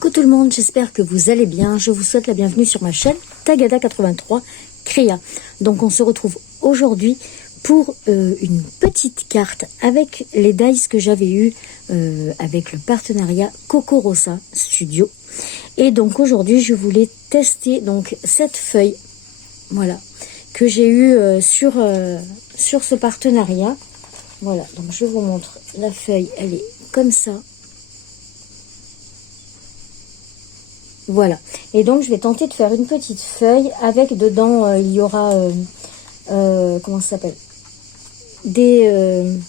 Coucou tout le monde, j'espère que vous allez bien. Je vous souhaite la bienvenue sur ma chaîne Tagada83 Créa. Donc on se retrouve aujourd'hui pour une petite carte avec les dice que j'avais eu avec le partenariat Cocorosa Studio. Et donc aujourd'hui je voulais tester donc cette feuille, voilà, que j'ai eu sur ce partenariat. Voilà, donc je vous montre la feuille, elle est comme ça. Voilà, et donc je vais tenter de faire une petite feuille avec dedans, il y aura, comment ça s'appelle, des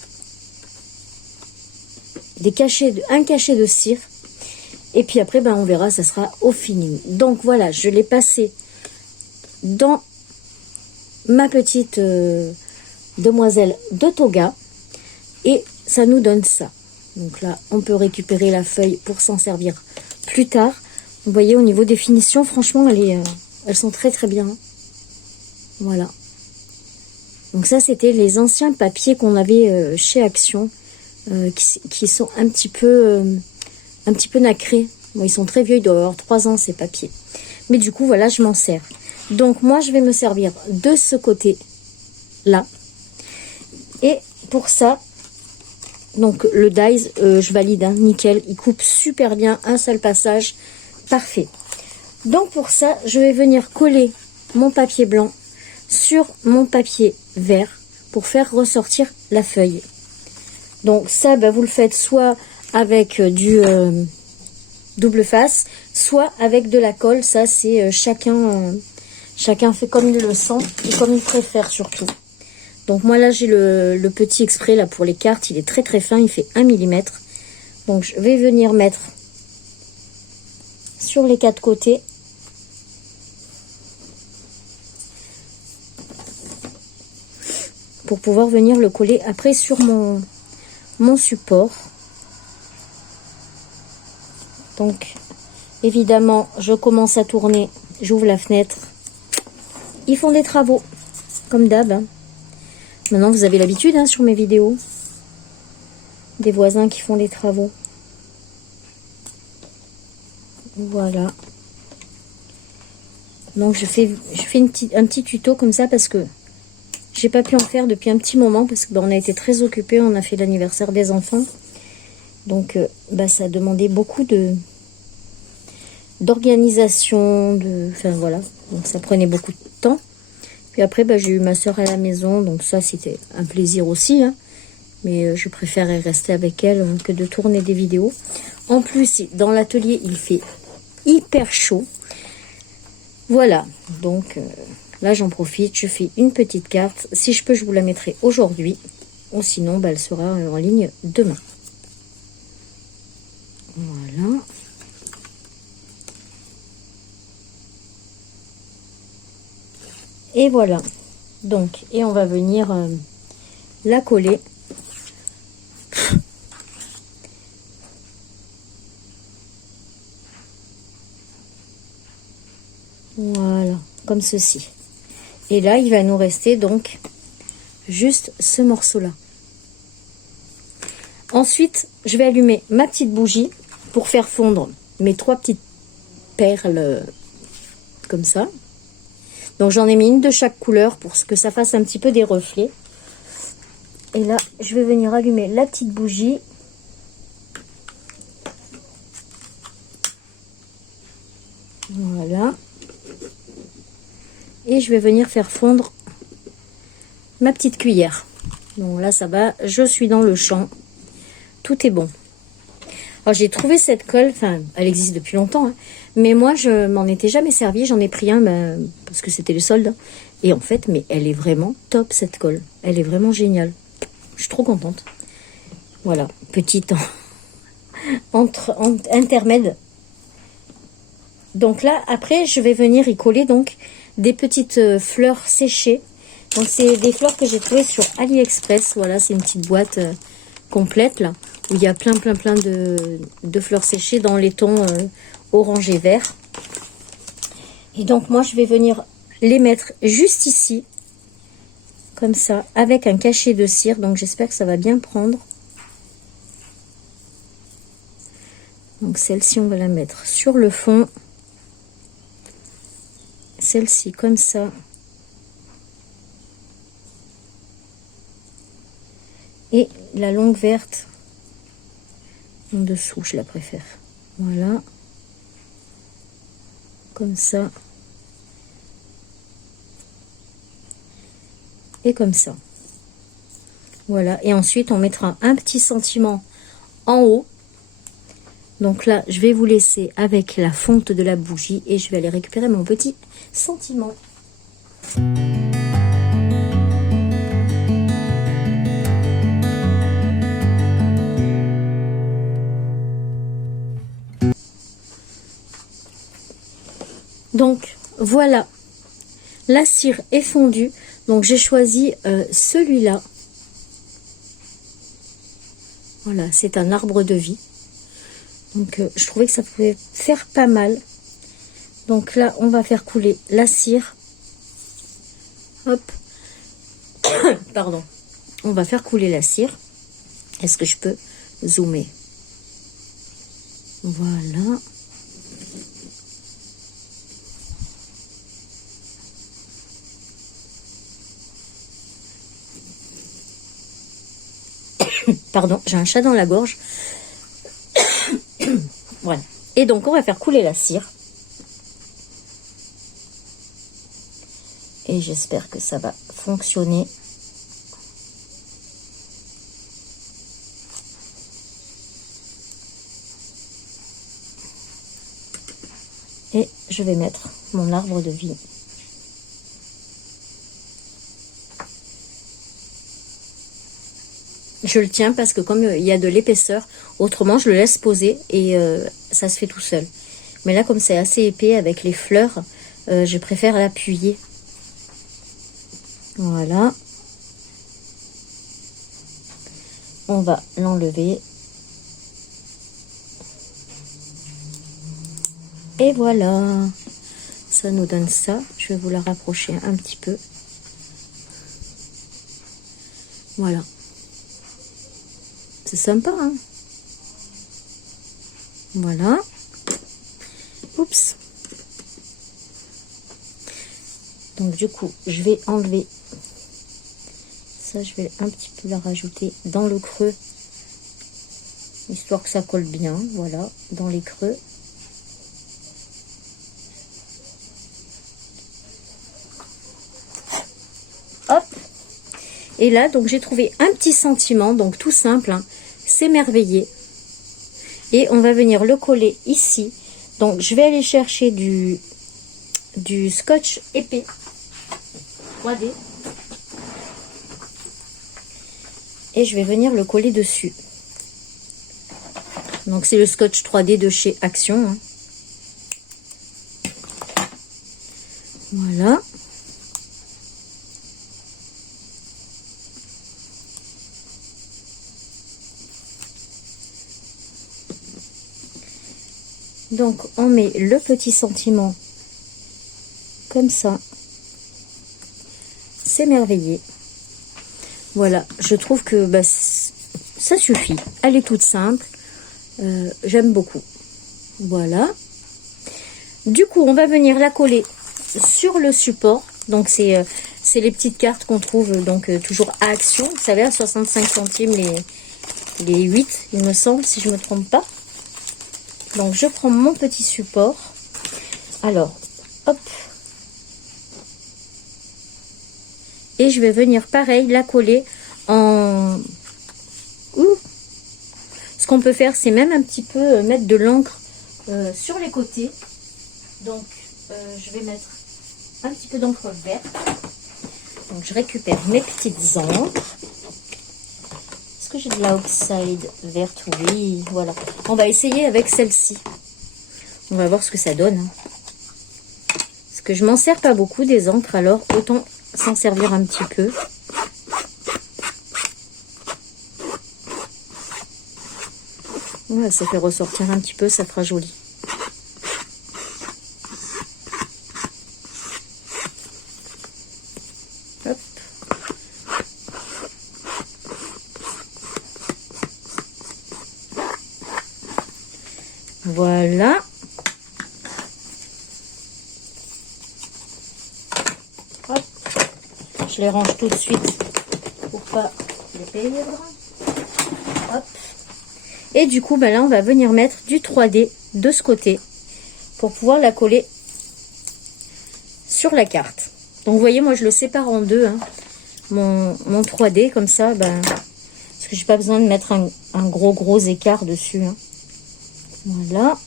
cachets, un cachet de cire, et puis après, ben, on verra, ça sera au feeling. Donc voilà, je l'ai passé dans ma petite demoiselle de Toga, et ça nous donne ça. Donc là, on peut récupérer la feuille pour s'en servir plus tard. Vous voyez, au niveau des finitions, franchement, elles sont très très bien. Voilà. Donc ça, c'était les anciens papiers qu'on avait chez Action, qui sont un petit peu nacrés. Bon, ils sont très vieux, ils doivent avoir 3 ans ces papiers. Mais du coup, voilà, je m'en sers. Donc moi, je vais me servir de ce côté-là. Et pour ça, donc le dies, je valide, hein, nickel. Il coupe super bien, un seul passage. Parfait. Donc pour ça, je vais venir coller mon papier blanc sur mon papier vert pour faire ressortir la feuille. Donc ça, ben, vous le faites soit avec du double face, soit avec de la colle. Ça, c'est chacun fait comme il le sent et comme il préfère surtout. Donc moi là, j'ai le petit exprès là pour les cartes. Il est très très fin, il fait 1 mm. Donc je vais venir mettre sur les 4 côtés. Pour pouvoir venir le coller après sur mon support. Donc évidemment, je commence à tourner, j'ouvre la fenêtre. Ils font des travaux, comme d'hab. Hein. Maintenant, vous avez l'habitude, hein, sur mes vidéos. Des voisins qui font des travaux. Voilà. Donc je fais un petit tuto comme ça parce que j'ai pas pu en faire depuis un petit moment parce que on a été très occupés, on a fait l'anniversaire des enfants. Donc ça a demandé beaucoup d'organisation, enfin voilà. Donc ça prenait beaucoup de temps. Puis après j'ai eu ma soeur à la maison, donc ça c'était un plaisir aussi, hein. Mais je préférais rester avec elle que de tourner des vidéos. En plus, dans l'atelier, il fait hyper chaud. Voilà, donc là j'en profite, je fais une petite carte. Si je peux, je vous la mettrai aujourd'hui, ou sinon elle sera en ligne demain. Voilà. Et voilà. Donc, et on va venir la coller. Voilà, comme ceci. Et là, il va nous rester donc juste ce morceau-là. Ensuite, je vais allumer ma petite bougie pour faire fondre mes 3 petites perles comme ça. Donc, j'en ai mis une de chaque couleur pour que ça fasse un petit peu des reflets. Et là, je vais venir allumer la petite bougie. Voilà. Et je vais venir faire fondre ma petite cuillère. Donc là, ça va, je suis dans le champ. Tout est bon. Alors, j'ai trouvé cette colle, enfin, elle existe depuis longtemps, hein, mais moi, je m'en étais jamais servi. J'en ai pris un parce que c'était le solde. Et en fait, mais elle est vraiment top, cette colle. Elle est vraiment géniale. Je suis trop contente. Voilà, petite intermède. Donc là, après, je vais venir y coller donc des petites fleurs séchées. Donc c'est des fleurs que j'ai trouvées sur AliExpress. Voilà, c'est une petite boîte complète là, où il y a plein de fleurs séchées dans les tons orange et vert. Et donc moi, je vais venir les mettre juste ici, comme ça, avec un cachet de cire. Donc j'espère que ça va bien prendre. Donc celle-ci, on va la mettre sur le fond. Celle-ci, comme ça. Et la longue verte en dessous, je la préfère. Voilà. Comme ça. Et comme ça. Voilà. Et ensuite, on mettra un petit sentiment en haut. Donc là, je vais vous laisser avec la fonte de la bougie et je vais aller récupérer mon petit sentiment. Donc voilà, la cire est fondue. Donc j'ai choisi celui-là. Voilà, c'est un arbre de vie. Donc je trouvais que ça pouvait faire pas mal. Donc là, on va faire couler la cire. Hop. Pardon. On va faire couler la cire. Est-ce que je peux zoomer? Voilà. Pardon, j'ai un chat dans la gorge. Voilà. Et donc, on va faire couler la cire. Et j'espère que ça va fonctionner. Et je vais mettre mon arbre de vie. Je le tiens parce que comme il y a de l'épaisseur, autrement je le laisse poser et ça se fait tout seul. Mais là, comme c'est assez épais avec les fleurs, je préfère l'appuyer. Voilà. On va l'enlever. Et voilà. Ça nous donne ça. Je vais vous la rapprocher un petit peu. Voilà. C'est sympa, hein? Voilà. Oups. Donc du coup, je vais enlever ça. Je vais un petit peu la rajouter dans le creux, histoire que ça colle bien. Voilà, dans les creux. Hop. Et là, donc j'ai trouvé un petit sentiment, donc tout simple, hein, s'émerveiller. Et on va venir le coller ici. Donc je vais aller chercher du scotch épais 3D. Et je vais venir le coller dessus. Donc c'est le scotch 3D de chez Action, hein. Voilà. Donc on met le petit sentiment comme ça. S'émerveiller. Voilà, je trouve que bah, ça suffit. Elle est toute simple. J'aime beaucoup. Voilà. Du coup, on va venir la coller sur le support. Donc c'est les petites cartes qu'on trouve donc toujours à Action. Vous savez, à 65 centimes les 8, il me semble, si je ne me trompe pas. Donc je prends mon petit support. Alors, hop. Et je vais venir pareil la coller en... Ce qu'on peut faire, c'est même un petit peu mettre de l'encre sur les côtés. Donc je vais mettre un petit peu d'encre verte. Donc je récupère mes petites encres. Est-ce que j'ai de la outside verte? Oui, voilà. On va essayer avec celle-ci. On va voir ce que ça donne, hein. Parce que je m'en sers pas beaucoup des encres, alors autant s'en servir un petit peu. Ouais, ça fait ressortir un petit peu, ça fera joli. Hop. Voilà. Hop. Je les range tout de suite pour pas les perdre. Hop. Et du coup, là, on va venir mettre du 3D de ce côté pour pouvoir la coller sur la carte. Donc, vous voyez, moi, je le sépare en deux, hein, mon 3D, comme ça, parce que j'ai pas besoin de mettre un gros écart dessus. Hein. Voilà.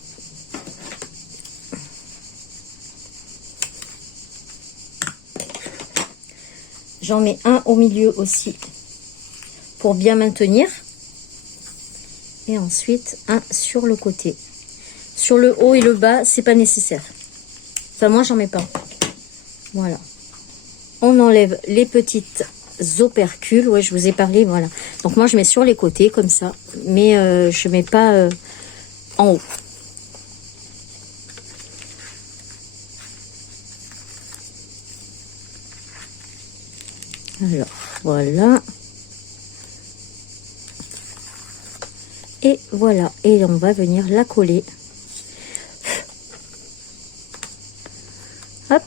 J'en mets un au milieu aussi pour bien maintenir. Et ensuite, un sur le côté. Sur le haut et le bas, c'est pas nécessaire. Enfin, moi, j'en mets pas. Voilà. On enlève les petites opercules. Ouais, je vous ai parlé, voilà. Donc, moi, je mets sur les côtés, comme ça. Mais je mets pas en haut. Alors, voilà. Et voilà. Et on va venir la coller. Hop.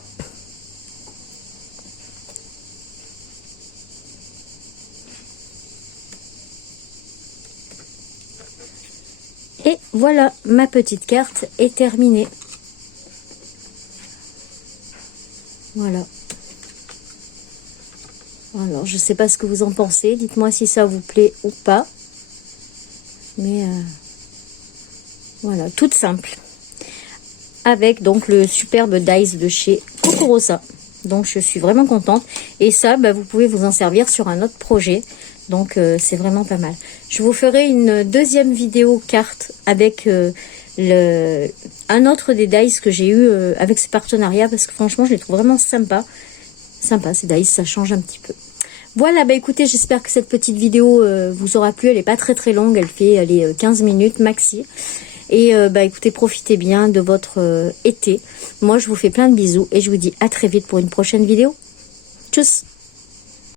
Et voilà, ma petite carte est terminée. Voilà. Alors, je sais pas ce que vous en pensez. Dites-moi si ça vous plaît ou pas. Mais voilà, toute simple. Avec donc le superbe dice de chez Kokorosa. Donc, je suis vraiment contente. Et ça, vous pouvez vous en servir sur un autre projet. Donc, c'est vraiment pas mal. Je vous ferai une deuxième vidéo carte avec un autre des dice que j'ai eu avec ce partenariat. Parce que franchement, je les trouve vraiment sympa. Sympa, ces dice, ça change un petit peu. Voilà, écoutez, j'espère que cette petite vidéo vous aura plu. Elle n'est pas très longue, elle fait 15 minutes maxi. Et écoutez, profitez bien de votre été. Moi, je vous fais plein de bisous et je vous dis à très vite pour une prochaine vidéo. Tchuss!